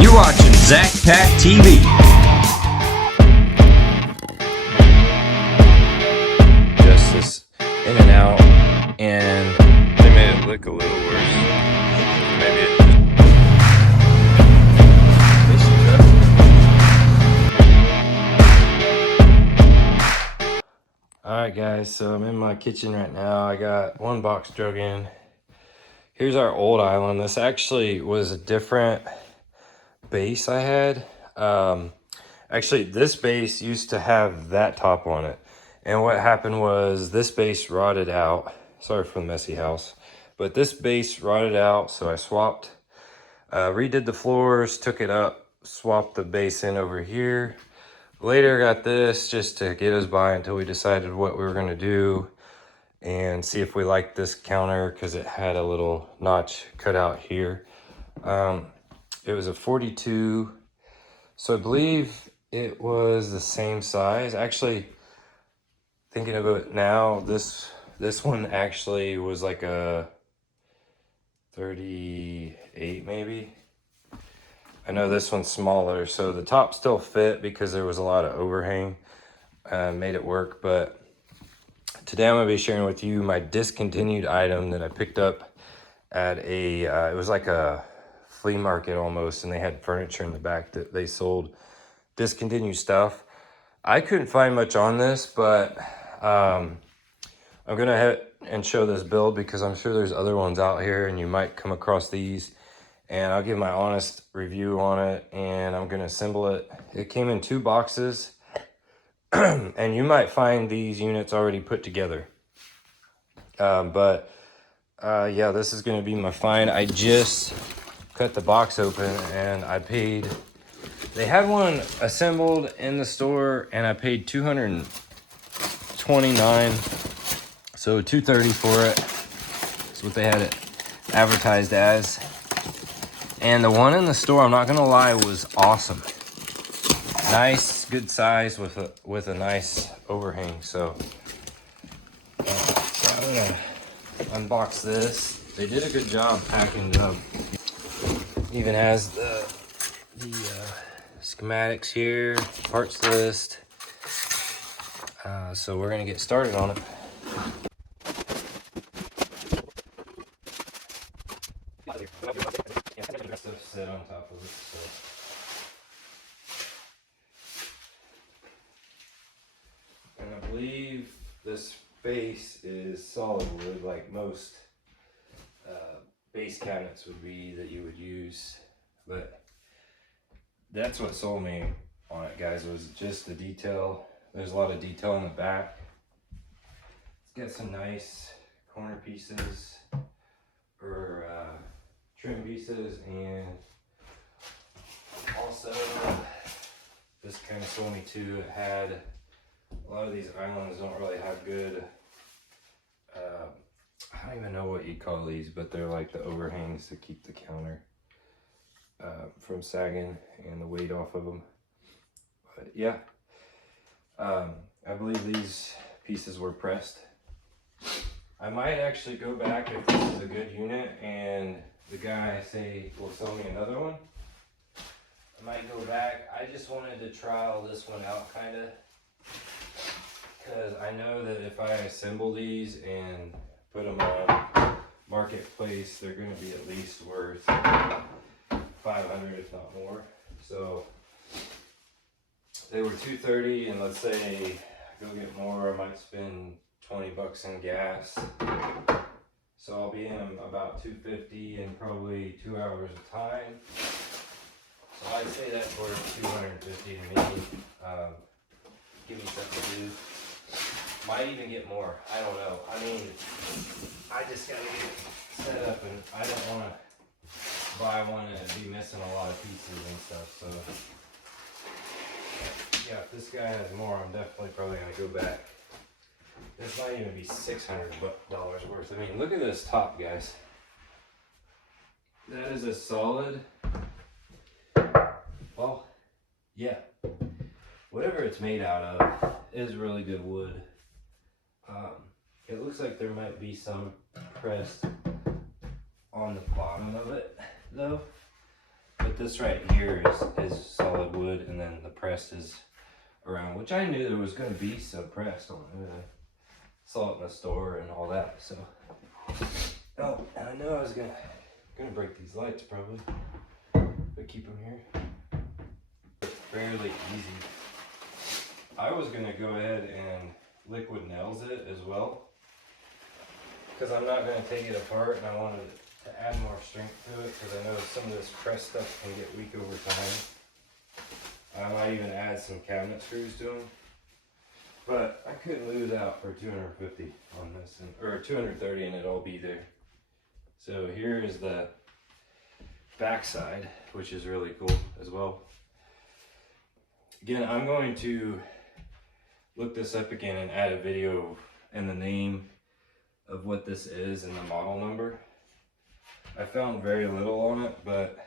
You're watching Zach Pack TV. Just this in and out, and they made it look a little worse. Maybe it just... Alright guys, so I'm in my kitchen right now. I got one box drug in. Here's our old island. This actually was a different base I had. Actually, this base used to have that top on it. And what happened was this base rotted out. Sorry for the messy house. But this base rotted out, so I swapped, redid the floors, took it up, swapped the base in over here. Later got this just to get us by until we decided what we were going to do and see if we liked this counter because it had a little notch cut out here. It was a 42, so I believe it was the same size. Actually, thinking of it now, this one actually was like a 38 maybe. I know this one's smaller, so the top still fit because there was a lot of overhang, made it work. But today I'm gonna be sharing with you my discontinued item that I picked up at a, it was like a flea market almost, and they had furniture in the back that they sold discontinued stuff. I couldn't find much on this, but I'm gonna head and show this build because I'm sure there's other ones out here and you might come across these, and I'll give my honest review on it, and I'm gonna assemble it. It came in 2 boxes and you might find these units already put together. Yeah, this is gonna be my find. I just cut the box open and I paid, they had one assembled in the store and I paid $229, so $230 for it. That's what they had it advertised as. And the one in the store, I'm not gonna lie, was awesome. Nice, good size with a nice overhang. So I'm gonna unbox this. They did a good job packing it up. Even has the schematics here, parts list. So we're gonna get started on it. Stuff set on top of it. So. And I believe this base is solid wood, like most base cabinets would be that you would use. But that's what sold me on it, guys, was just the detail. There's a lot of detail in the back. It's got some nice corner pieces or trim pieces, and also this kind of sold me too. It had a lot of these islands don't really have good, I don't even know what you call these, but they're like the overhangs to keep the counter from sagging and the weight off of them. But yeah, I believe these pieces were pressed. I might actually go back if this is a good unit and the guy say will sell me another one. I might go back. I just wanted to trial this one out kind of, because I know that if I assemble these and put them on marketplace, they're going to be at least worth $500 if not more. So they were $230, and let's say I go get more, I might spend $20 in gas. So I'll be in about $250 in probably 2 hours of time. So I'd say that's worth $250 to me. Give me something to do. Might even get more. I don't know. I mean, I just gotta get it set up, and I don't want to buy one and be missing a lot of pieces and stuff. So yeah, if this guy has more, I'm definitely probably gonna go back. This might even be $600 worth. I mean, look at this top, guys. That is a solid. Well, yeah. Whatever it's made out of is really good wood. It looks like there might be some pressed on the bottom of it, though. But this right here is solid wood, and then the press is around, which I knew there was going to be some pressed on it. I saw it in the store and all that. So, oh, and I know I was gonna break these lights probably, but keep them here. Fairly easy. I was gonna go ahead and liquid nails it as well, because I'm not gonna take it apart, and I wanted to add more strength to it, because I know some of this press stuff can get weak over time. I might even add some cabinet screws to them, but I couldn't lose out for 250 on this, or 230, and it'll all be there. So here is the back side, which is really cool as well. Again, I'm going to look this up again and add a video and the name of what this is and the model number. I found very little on it, but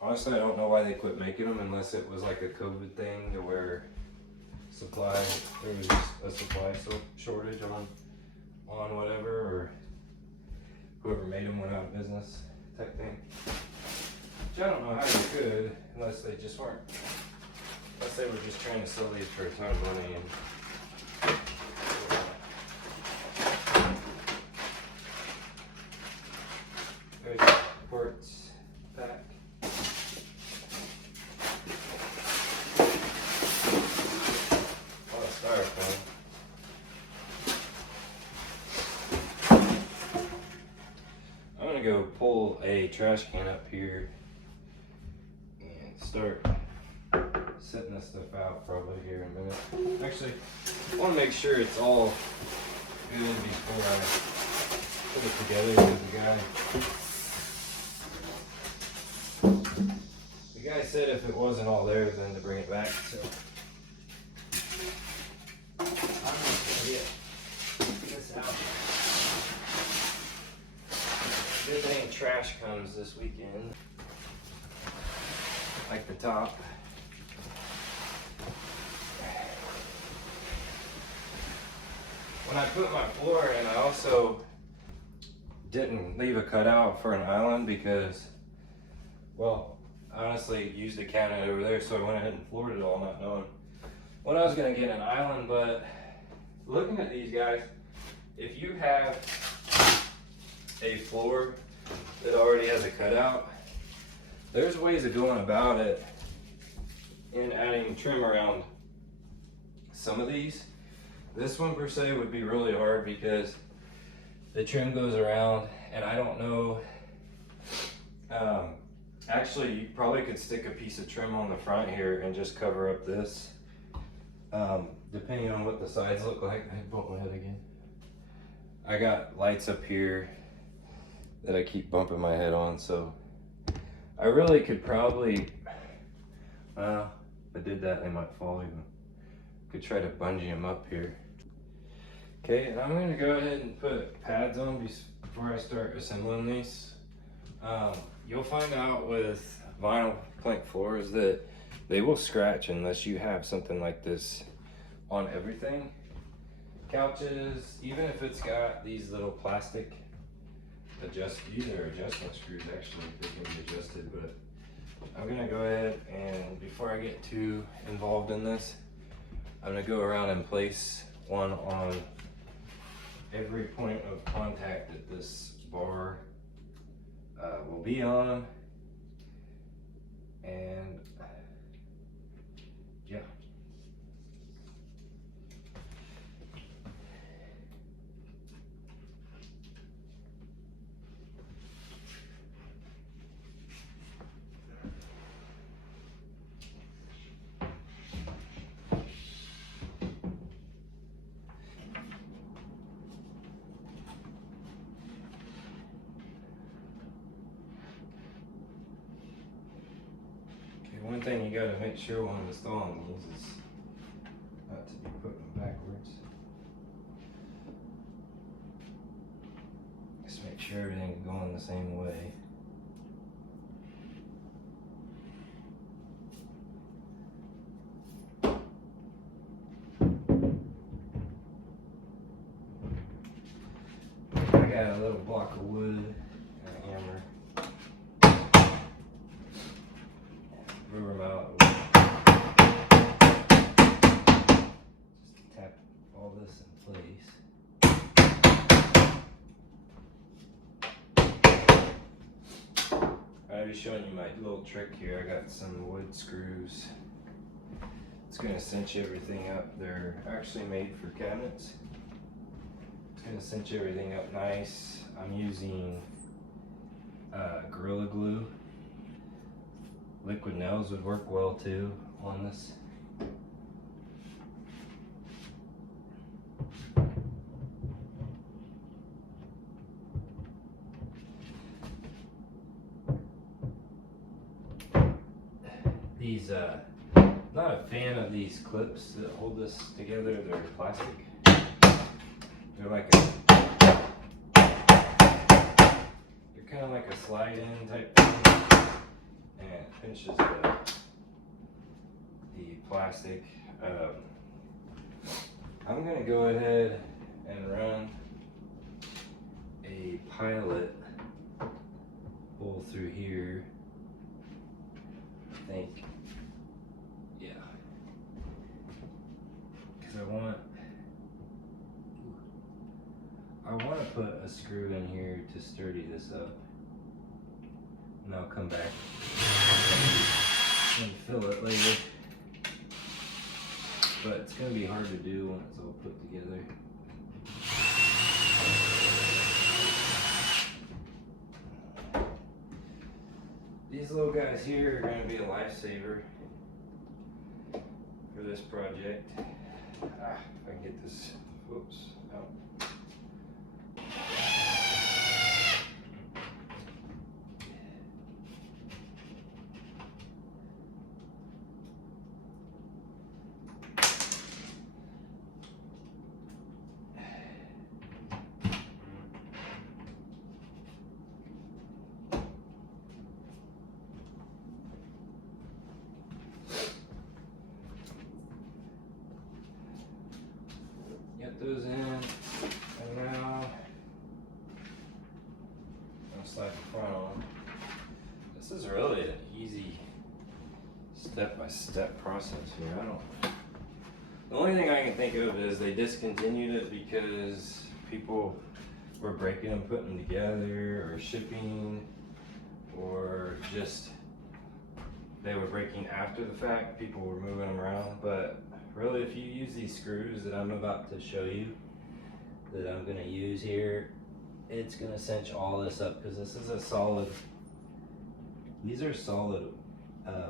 honestly I don't know why they quit making them, unless it was like a COVID thing to where there was just a supply shortage on whatever, or whoever made them went out of business type thing. Which I don't know how you could, unless they just weren't, unless they were just trying to sell these for a ton of money. And there's the quartz pack. A lot of styrofoam. I'm gonna go pull a trash can up here and start setting this stuff out probably here in a minute. Actually, I want to make sure it's all good before I put it together with the guy said if it wasn't all there, then to bring it back. So I'm just gonna get this out. Good thing trash comes this weekend, like the top. When I put my floor in, I also didn't leave a cutout for an island because, well, I honestly used the cabinet over there, so I went ahead and floored it all, not knowing when I was going to get an island. But looking at these guys, if you have a floor that already has a cutout, there's ways of going about it and adding trim around some of these. This one per se would be really hard because the trim goes around, and I don't know, actually you probably could stick a piece of trim on the front here and just cover up this, depending on what the sides look like. I bumped my head again. I got lights up here that I keep bumping my head on, so I really could probably, if I did that they might fall even. Could try to bungee them up here. Okay, and I'm going to go ahead and put pads on before I start assembling these. You'll find out with vinyl plank floors that they will scratch unless you have something like this on everything. Couches, even if it's got these little plastic these are adjustment screws actually, they can be adjusted, but I'm going to go ahead and before I get too involved in this, I'm going to go around and place one on every point of contact that this bar will be on, and yeah. One thing you gotta make sure when installing these is not to be putting them backwards. Just make sure everything's going the same way. I got a little block of wood and a hammer. showing you my little trick here. I got some wood screws. It's gonna cinch everything up. They're actually made for cabinets. It's gonna cinch everything up nice. I'm using Gorilla Glue. Liquid nails would work well too on this. These, not a fan of these clips that hold this together. They're plastic. They're like they're kind of like a slide-in type thing, and it pinches the plastic. I'm gonna go ahead and run a pilot hole through here. I think, yeah, because I want to put a screw in here to sturdy this up, and I'll come back and fill it later. But it's going to be hard to do when it's all put together. These little guys here are going to be a lifesaver for this project. If I can get this, whoops, out. Get those in, and now I'll slide the front on. This is really an easy step-by-step process here. The only thing I can think of is they discontinued it because people were breaking them, putting them together, or shipping, or just they were breaking after the fact. People were moving them around, but really, if you use these screws that I'm about to show you, that I'm going to use here, it's going to cinch all this up, because this is a solid, these are solid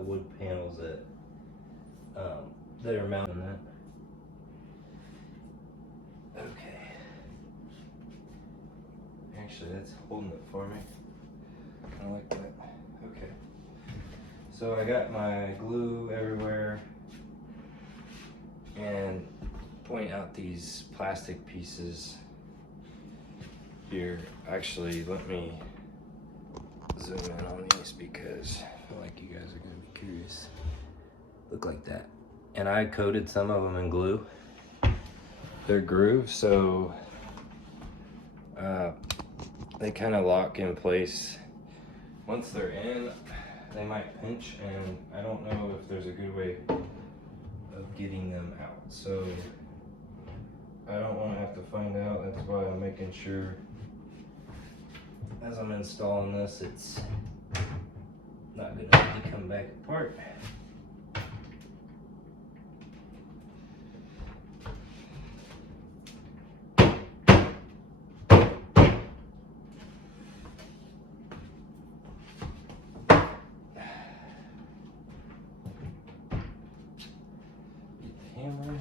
wood panels that are mounted on that. Okay. Actually, that's holding it for me. I like that. Okay. So I got my glue everywhere. And point out these plastic pieces here. Actually, let me zoom in on these because I feel like you guys are going to be curious. Look like that. And I coated some of them in glue. They're grooved, so they kind of lock in place. Once they're in, they might pinch, and I don't know if there's a good way of getting them out, so I don't want to have to find out. That's why I'm making sure as I'm installing this, it's not going to come back apart. Hammer.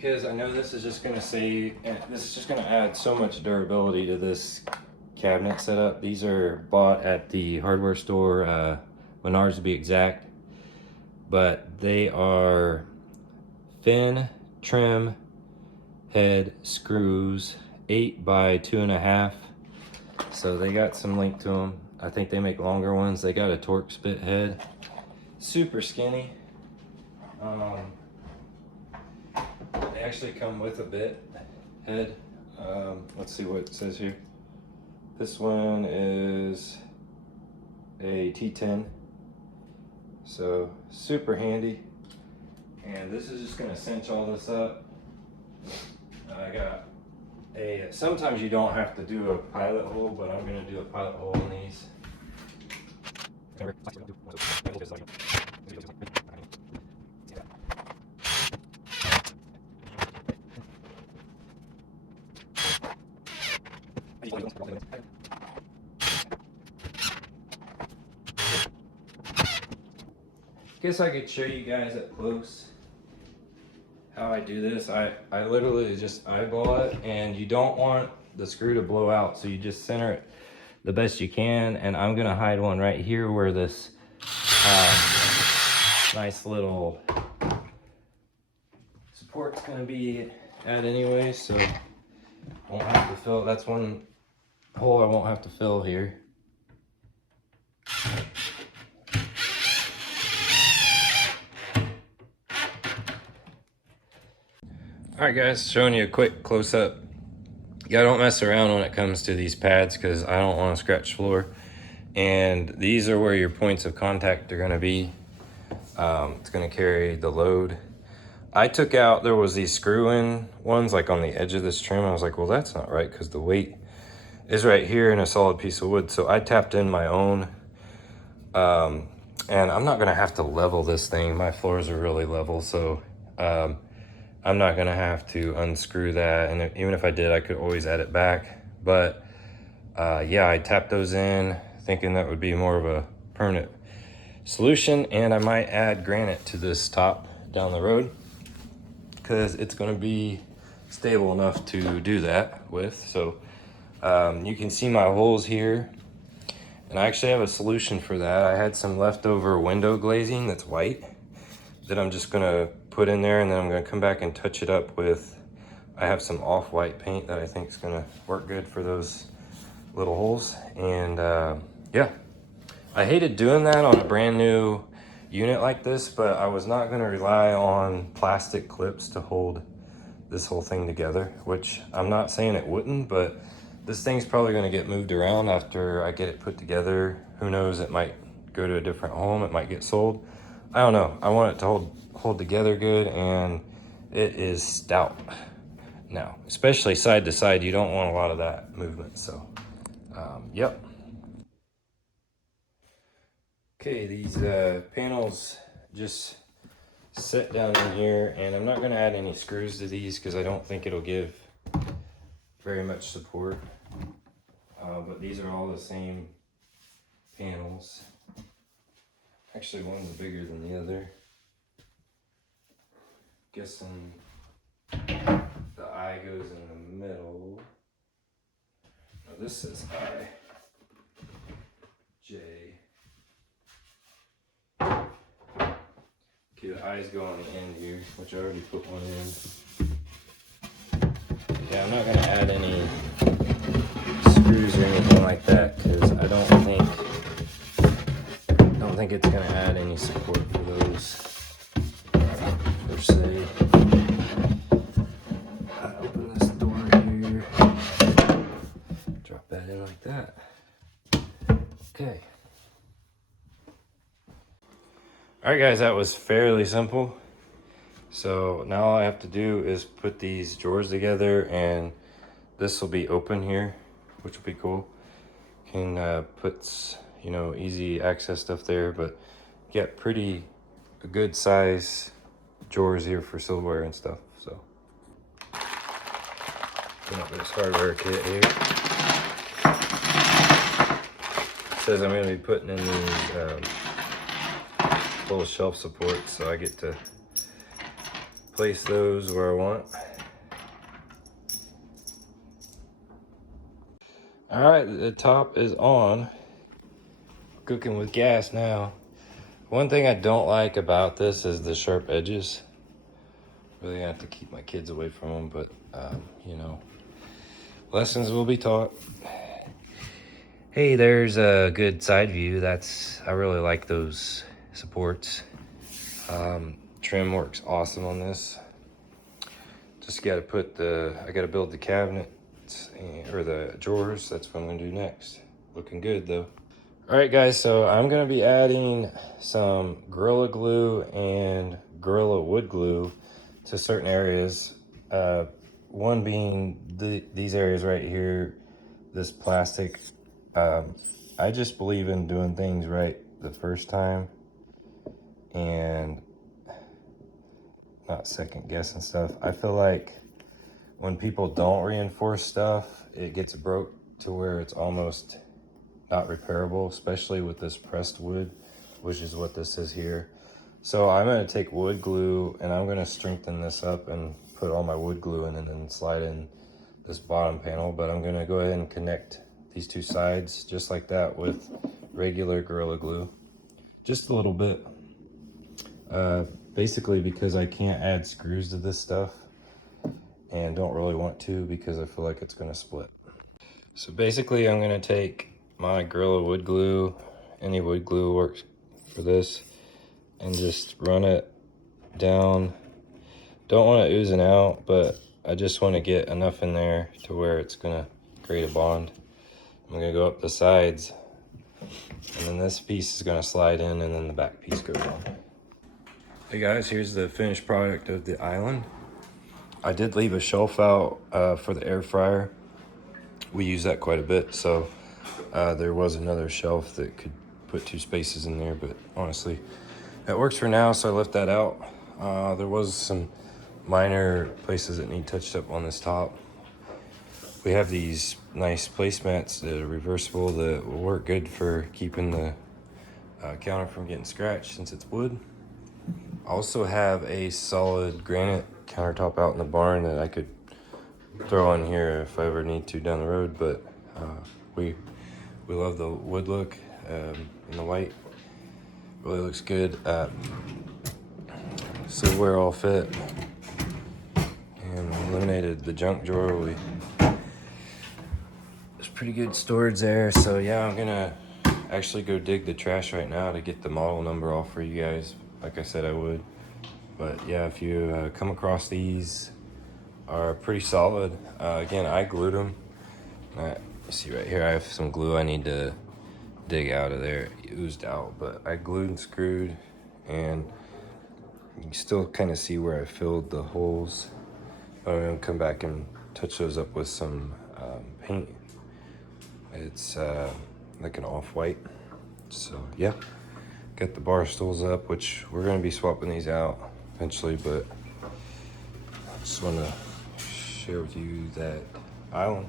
because I know this is just gonna this is just gonna add so much durability to this cabinet setup. These are bought at the hardware store, Menards to be exact, but they are fin, trim, head screws, 8 by 2.5. So they got some length to them. I think they make longer ones. They got a torque spit head, super skinny. They actually come with a bit head. Let's see what it says here. This one is a T10, so super handy. And this is just gonna cinch all this up. I got sometimes you don't have to do a pilot hole, but I'm gonna do a pilot hole in these. Guess I could show you guys up close how I do this. I literally just eyeball it, and you don't want the screw to blow out, so you just center it the best you can. And I'm gonna hide one right here where this nice little support's gonna be at anyway, so won't have to fill. That's one hole I won't have to fill here. All right, guys, showing you a quick close-up. Yeah, don't mess around when it comes to these pads, because I don't want to scratch floor. And these are where your points of contact are going to be. It's going to carry the load. I took out, there was these screw-in ones like on the edge of this trim. I was like, well, that's not right, because the weight is right here in a solid piece of wood. So I tapped in my own. And I'm not going to have to level this thing. My floors are really level, so I'm not gonna have to unscrew that, and even if I did, I could always add it back. But yeah, I tapped those in thinking that would be more of a permanent solution, and I might add granite to this top down the road because it's gonna be stable enough to do that with. So you can see my holes here, and I actually have a solution for that. I had some leftover window glazing that's white that I'm just gonna put in there, and then I'm gonna come back and touch it up with, I have some off-white paint that I think is gonna work good for those little holes. And yeah, I hated doing that on a brand new unit like this, but I was not gonna rely on plastic clips to hold this whole thing together, which I'm not saying it wouldn't, but this thing's probably gonna get moved around after I get it put together. Who knows, it might go to a different home, it might get sold. I don't know. I want it to hold together good, and it is stout. Now, especially side to side, you don't want a lot of that movement, so yep. Okay, these panels just sit down in here, and I'm not gonna add any screws to these because I don't think it'll give very much support, but these are all the same panels. Actually, one's bigger than the other. Guessing the I goes in the middle. No, this says I. J. Okay, the I's go on the end here, which I already put one in. Yeah, I'm not gonna add any screws or anything like that because I don't think it's gonna add any support for those per se. Open this door here, drop that in like that. Okay. All right, guys, that was fairly simple. So now all I have to do is put these drawers together, and this will be open here, which will be cool. Can put, you know, easy access stuff there, but get pretty good size drawers here for silverware and stuff. So open up this hardware kit here. It says I'm going to be putting in these little shelf supports, so I get to place those where I want. All right, the top is on. Cooking with gas now. One thing I don't like about this is the sharp edges. Really have to keep my kids away from them, but you know, lessons will be taught. Hey, there's a good side view. I really like those supports. Trim works awesome on this. Just got to I got to build the cabinets or the drawers. That's what I'm gonna do next. Looking good though. All right, guys, so I'm gonna be adding some Gorilla Glue and Gorilla Wood Glue to certain areas. One being these areas right here, this plastic. I just believe in doing things right the first time and not second guessing stuff. I feel like when people don't reinforce stuff, it gets broke to where it's almost not repairable, especially with this pressed wood, which is what this is here. So I'm gonna take wood glue and I'm gonna strengthen this up and put all my wood glue in and then slide in this bottom panel. But I'm gonna go ahead and connect these two sides just like that with regular Gorilla Glue. Just a little bit. Basically because I can't add screws to this stuff and don't really want to because I feel like it's gonna split. So basically I'm gonna take my Gorilla Wood Glue, any wood glue works for this, and just run it down. Don't want it oozing out, but I just want to get enough in there to where it's gonna create a bond. I'm gonna go up the sides, and then this piece is gonna slide in, and then the back piece goes on. Hey guys, here's the finished product of the island. I did leave a shelf out for the air fryer. We use that quite a bit, so there was another shelf that could put 2 spaces in there, but honestly, that works for now, so I left that out. There was some minor places that need touched up on this top. We have these nice placemats that are reversible that will work good for keeping the counter from getting scratched since it's wood. I also have a solid granite countertop out in the barn that I could throw on here if I ever need to down the road, but we love the wood look and the white. Really looks good. So we're all fit. And we eliminated the junk drawer. There's pretty good storage there. So yeah, I'm gonna actually go dig the trash right now to get the model number off for you guys. Like I said I would. But yeah, if you come across these, are pretty solid. Again, I glued them. You see right here, I have some glue I need to dig out of there. It oozed out, but I glued and screwed, and you can still kind of see where I filled the holes. I'm gonna come back and touch those up with some paint. It's like an off-white. So yeah, got the bar stools up, which we're gonna be swapping these out eventually, but I just want to share with you that island.